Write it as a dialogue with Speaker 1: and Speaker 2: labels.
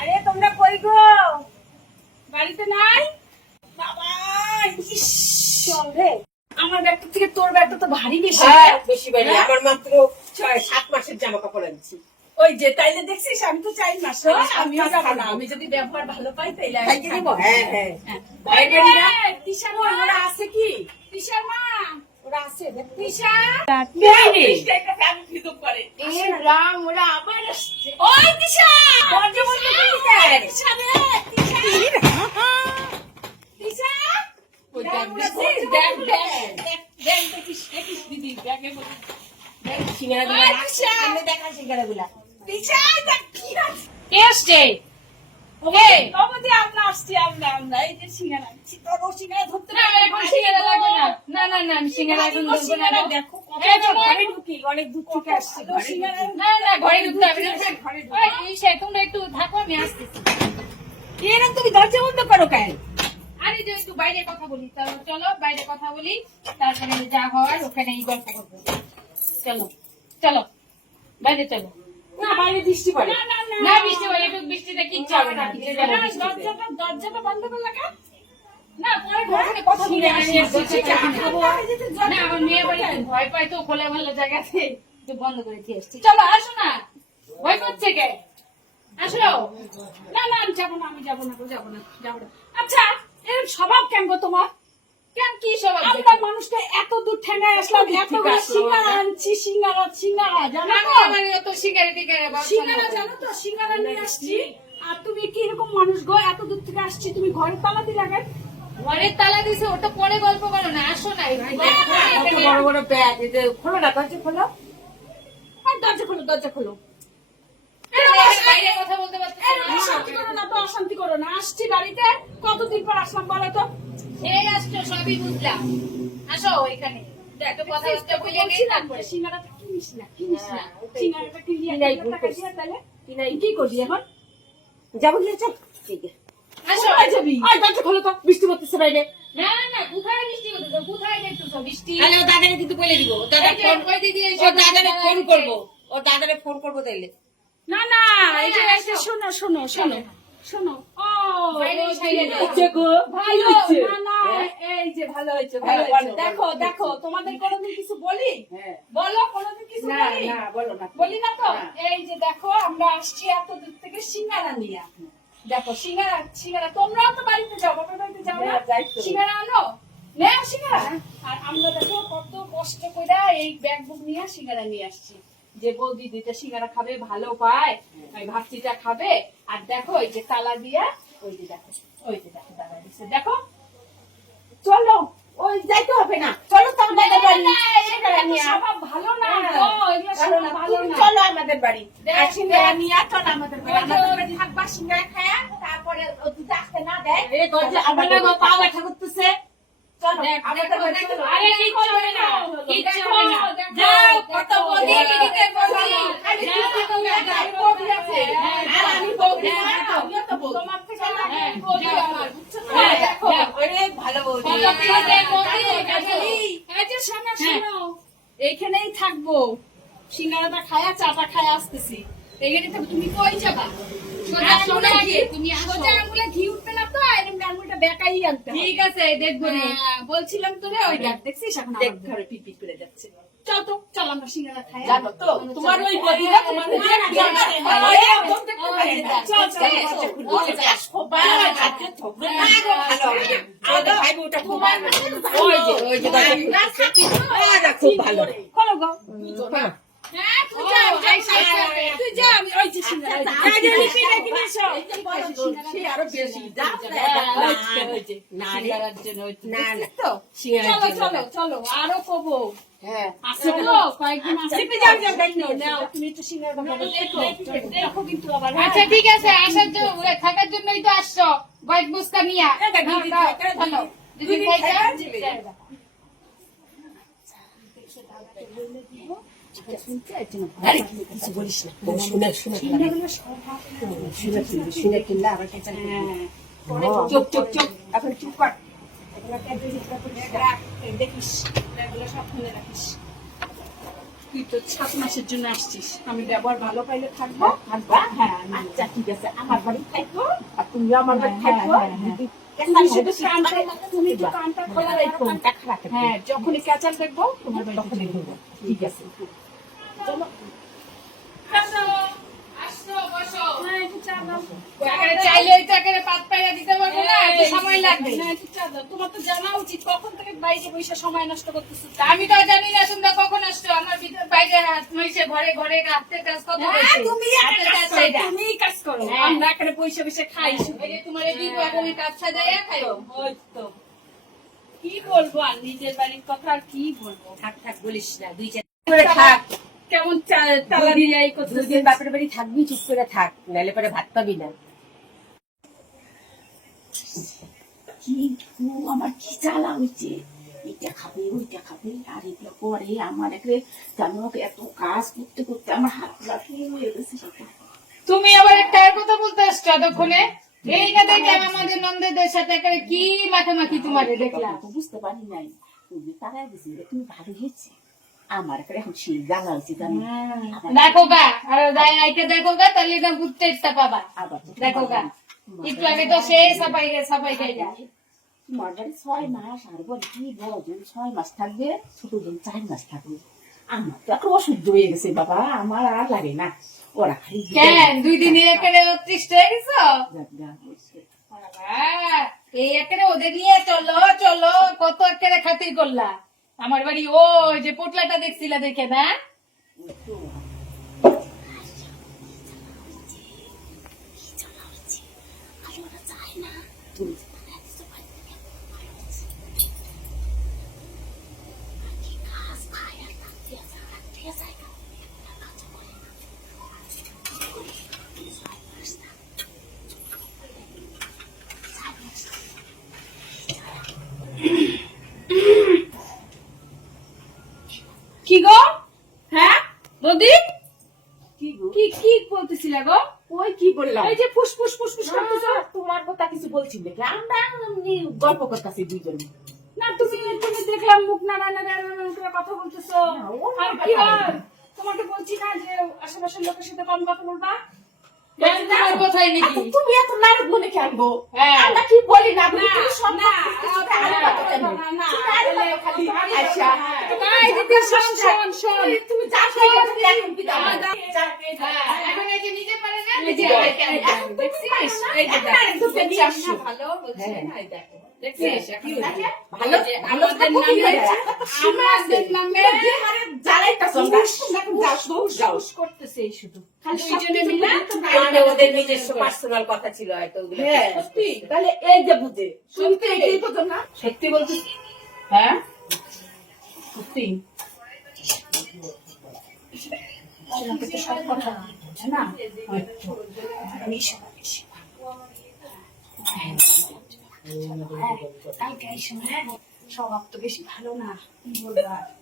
Speaker 1: আরে তোমরা কই গো বাড়িতে নাই বাবা চল রে আমার ব্যাগটা থেকে তোর ব্যাগটা তো ভারী বেশি।
Speaker 2: হ্যাঁ বেশি বাড়ি আমার মাত্র ছয় সাত মাসের জামা কাপড় আনছি।
Speaker 1: ওই যে তাইলে দেখছিস আমি তো চাই মাস
Speaker 2: আমি
Speaker 1: আমিও যাব না। আমি যদি ব্যবহার ভালো পাই তাইলে
Speaker 2: খাইতে দিব? হ্যাঁ হ্যাঁ।
Speaker 1: হ্যাঁ।
Speaker 2: না।
Speaker 1: মা, ওরা আছে কি? মা। ওরা আছে তিশা? দেখ, দেখিস, দেখিস দিদি, কি আছে।
Speaker 3: কে আসছে? কে?
Speaker 1: বাবাজি, আমরা আসছি, আমরা, আমরা, এই যে সিঙ্গারা, তোর ও সিঙ্গারা ধরতে
Speaker 3: না এখন সিঙ্গারা লাগবে না। না না না আমি সিঙ্গারা এখন ধরবো না।
Speaker 1: দেখো, কত
Speaker 3: এই তো
Speaker 1: ঘরে
Speaker 3: ঘরে
Speaker 1: ঢুকি, অনেক দূর থেকে আসছি,
Speaker 3: না না ঘরে ঢুকতে হবে না।
Speaker 1: ঘরে ঢুকি।
Speaker 3: ওই, এই সে তোমরা একটু থাকো আমি আসতেছি।
Speaker 1: এরকম তুমি দরজা বন্ধ করো কেন?
Speaker 3: আরে যে একটু বাইরে কথা বলি তো চলো বাইরে কথা বলি। তারপরে যা হওয়ার ওখানে গল্প করব। চলো চলো বাইরে চলো।
Speaker 2: না বাইরে বৃষ্টি পড়ে।
Speaker 1: না
Speaker 3: বৃষ্টি একটু বৃষ্টিতে কিচ্ছু হবে না।
Speaker 1: দরজাটা দরজাটা বন্ধ করলে কেন না পরে ঘরে কথা বলে আসি।
Speaker 3: নিয়ে এসেছি, চা খাব।
Speaker 1: না
Speaker 3: না আমার মেয়ে বাড়ি ভয় পায় তো খোলা ভালো জায়গাতে একটু বন্ধ করে দিয়ে এসছি চলো আসো না। ভয় করছে কে? আসো।
Speaker 1: না না আমি যাব না আমি যাব না যাব না যাব না। আচ্ছা এর স্বভাব কেন গো তোমার?
Speaker 3: কেন কি
Speaker 1: আমরা মানুষটা এত দূর আসলাম এত
Speaker 2: আছে,
Speaker 1: সিঙ্গারা আনছি সিঙ্গারা সিঙ্গারা জানো তো?
Speaker 3: আমার তো সিঙ্গারি টিকারে
Speaker 1: সিঙ্গারা জানো তো। সিঙ্গারা নিয়ে আসছি। আর তুমি কি রকম মানুষ গো? এত দূর থেকে আসছি তুমি ঘরে তালা দিলে কেন
Speaker 3: ঘরের তালা দিছে ওটা পরে গল্প করো না আসো না করো।
Speaker 2: বড় বড় ব্যাগ এই যে খোলো না দরজা খোলো।
Speaker 1: আর দরজা খোলো দরজা খোলো।
Speaker 3: বাইরে কথা বলতে পারছ
Speaker 1: অশান্তি করো না তো অশান্তি করো না। আসছি বাড়িতে। কতদিন পর আসলাম বলো তো?
Speaker 3: এই আসছো সবই বুঝলাম। আসো এখানে। একটু কথাবার্তা বলে
Speaker 1: বলছি
Speaker 3: তারপরে।
Speaker 1: সিঙ্গারাটা কিনিস না কিনিস না
Speaker 2: হ্যাঁ,
Speaker 1: সিঙ্গারাটা কিনিয়ে
Speaker 2: কিনাই
Speaker 1: এক
Speaker 2: ভুল
Speaker 1: টাকা
Speaker 2: করছি।
Speaker 1: দিয়ে তাহলে?
Speaker 2: কিনাই
Speaker 1: কি করবি এখন?
Speaker 2: যাব গিয়ে চল। ঠিক আছে।
Speaker 3: আসো।
Speaker 1: যাবি?
Speaker 2: আর দরজা খোলো তো। বৃষ্টি পড়তেছে বাইরে।
Speaker 3: না না কোথায় বৃষ্টি হচ্ছে কোথায় দেখতেছো? বৃষ্টি।
Speaker 2: তাহলে ও দাদারে কিন্তু বলে দিব। দাদা ফোন
Speaker 3: দিদি
Speaker 2: ও ফোন
Speaker 3: এসে-
Speaker 2: করব ও দাদারে ফোন করব তাইলে।
Speaker 1: না না এই যে। শোনো শোনো শোনো। শোনো। ও
Speaker 3: বাইরে
Speaker 1: এই
Speaker 3: সাইডে
Speaker 1: যে-
Speaker 3: যাও।
Speaker 2: হচ্ছে গো।
Speaker 1: ভালো
Speaker 2: হচ্ছে?
Speaker 1: না না
Speaker 2: হ্যাঁ?
Speaker 1: এই যে ভালো হয়েছে ভালো
Speaker 2: হ্যাঁ,
Speaker 1: হয়েছে।
Speaker 2: বলো,
Speaker 1: দেখো দেখো তোমাদের কোনোদিন কিছু বলি?
Speaker 2: হ্যাঁ।
Speaker 1: বলো কোনোদিন কিছু বলি?
Speaker 2: না বলো না।
Speaker 1: বলি না তো? এই যে দেখো আমরা আসছি এত দূর থেকে সিঙ্গারা নিয়ে দেখো সিঙ্গারা সিঙ্গারা তোমরাও তো বাড়িতে যাও বাবার বাড়িতে যাও না?
Speaker 2: হ্যাঁ, যাই তো।
Speaker 1: সিঙ্গারা আনো? নেও সিঙ্গারা? আর আমরা দেখো কত কষ্ট করে এই ব্যাগ বুক নিয়ে সিঙ্গারা নিয়ে আসছি। যে বৌদি দুইটা সিঙ্গারা খাবে ভালো পায়। ওই ভাতটিটা খাবে। আর দেখো ওই যে তালা দিয়া ওই যে দেখো ওই যে দেখো তালা দিচ্ছে দেখো। চলো ওই যাইতে হবে না চলো তো আমাদের বাড়ি। সিঙ্গারা নিয়ে স্বভাব ভালো না। গো, এগুলো
Speaker 2: ভালো না
Speaker 1: স্বভাব ভালো
Speaker 2: তুমি
Speaker 1: না।
Speaker 2: চলো আমাদের বাড়ি। সিঙ্গারা নিয়ে চলো আমাদের বাড়ি। আমাদের বাড়ি থাকবা সিঙ্গারা খায়া তারপরে ও আসতে না দেয়।
Speaker 1: আমার,
Speaker 3: হ্যাঁ, হ্যাঁ।
Speaker 1: এইখানেই থাকব সিঙ্গারাটা খায়া চাটা খায়া আসতেছি এখানে থাকব তুমি কই যাবা সোজা
Speaker 3: আসো
Speaker 1: আঙুলে
Speaker 3: তুমি
Speaker 1: সোজা আঙুলে ঘি উঠবে না তো এরকম আঙুলটা বেকাই আনতে
Speaker 3: ঠিক আছে দেখব রে
Speaker 1: হ্যাঁ, বলছিলাম তো রে ওই দেখ দেখছিস এখন আমার ঘরে পিট করে যাচ্ছে চল তো চল আমরা সিঙ্গারা খাই
Speaker 2: জানো তো, তোমার ওই বৌদিরা তোমার।
Speaker 1: চল, চল,
Speaker 2: খুব ভালো। খুব ভালো।
Speaker 3: আচ্ছা,
Speaker 1: আরও কবো
Speaker 3: ঠিক আছে আসার জন্য থাকার জন্যই তো আসছো। বাইক বুস্কা নিয়ে।
Speaker 1: হ্যাঁ
Speaker 2: চুপ, চুপ, চুপ। এখন চুপ কর।
Speaker 1: দেখিস সব খুলে রাখিস তুই তো সাত মাসের জন্য আসছিস। আমি ব্যবহার ভালো পাইলে থাকব।
Speaker 2: থাকবা
Speaker 1: হ্যাঁ
Speaker 2: আচ্ছা ঠিক আছে। আমার বাড়ি থাকব। আর তুমি আমার বাড়ি
Speaker 1: হ্যাঁ,
Speaker 2: থাকব।
Speaker 1: হ্যাঁ, হ্যাঁ। তুমি শুধু কানটা তুমি তো কানটা খোলা
Speaker 2: খোলা
Speaker 1: রাখো
Speaker 2: রাখো, কানটা খারাপ হবে।
Speaker 1: হ্যাঁ যখনই ক্যাচাল দেখব তোমার
Speaker 2: ঠিক আছে। চলো।
Speaker 3: সময় লাগবে।
Speaker 1: না, একটু চা দাও। তোমার তো জানা উচিত কখন থেকে বাইরে বসে সময় নষ্ট করতেছো।
Speaker 3: আমি তো আর জানি না সুন্দর কখন আসছো? আমার ভিতর বাইরে ঘরে ঘরে হাতের কাজ কত
Speaker 1: হ্যাঁ,
Speaker 3: হয়েছে?
Speaker 1: তুমি করো। আমরা এখানে বসে বসে খাই।
Speaker 3: তোমার দিব এখন খাইও।
Speaker 1: তো। কি বলব আর নিজের বাড়ির কথা আর কি বলব?
Speaker 2: থাক থাক বলিস না। দুই চার করে থাক।
Speaker 1: কেমন তালা দিয়ে এই
Speaker 2: দুই
Speaker 1: করতেছে
Speaker 2: দিন বাপের বাড়ি থাকবি চুপ করে থাক। নাহলে পরে ভাত পাবি না। কি আমার কি হয়েছে এটা খাবে ওইটা খাবে আর পরে আমার জানো এত কাজ করতে করতে আমার হাত লাফি হয়ে গেছে
Speaker 3: তুমি আবার একটা কথা বলতে আসছো এতক্ষণে? এই না দেখলাম আমাদের নন্দেদের সাথে একেবারে কি মাখামাখি তোমারে দেখলাম?
Speaker 2: বুঝতে পারি নাই। তুমি তারা গেছি তুমি ভালো হয়েছে? আমার এখন সেই জ্বালা হয়েছে জানো
Speaker 3: দেখো গা আর দেখো গা তাহলে না ঘুরতে ইচ্ছা পাবা। দেখো গা একটু আগে তো সে সাপাই সাপাই গে যা
Speaker 2: তোমার বাড়ি ছয় মাস আর বল কি বড় ছয় মাস থাকবে ছোট জন চার মাস থাকবে। আমার তো এখন অসহ্য হয়ে গেছে বাবা আমার আর লাগে না। ওরা।
Speaker 3: কেন? দুই দিনে এখানে হয়ে গেছো? এই ওদের নিয়ে চলো চলো। কত এখানে খাতির করলা। আমার বাড়ি ও যে পোটলাটা দেখছিলা দেখে না
Speaker 2: তুমি
Speaker 1: কি গো হ্যাঁ বৌদি
Speaker 2: কি গো?
Speaker 1: কি কি বলতেছিলে গো?
Speaker 2: ওই কি বললাম?
Speaker 1: এই যে ফুস ফুস ফুস ফুস করতেছো?
Speaker 2: তোমার কথা কিছু বলছি নাকি? আমরা গল্প করতেছি দুইজন।
Speaker 1: না তুমি তুমি দেখলাম মুখ নাড়া নাড়া নাড়া করে কথা বলতেছো। আর কি আর? তোমাকে বলছি না যে আশেপাশের লোকের সাথে কম কথা বলবা?
Speaker 2: এখন তুমি এত নারদ মনে
Speaker 3: হ্যাঁ।
Speaker 2: আমরা কি বলি না?
Speaker 1: না,
Speaker 2: সব
Speaker 1: না,
Speaker 2: তুমি এখন
Speaker 3: এই যে নিজে পারে না
Speaker 1: এই যে, দেখছিস? এই যে। ভালো। না, এই দেখো। সত্যি বলছিস হ্যাঁ? সব কথা সব কালকে সময় তো বেশি ভালো না কি বলব?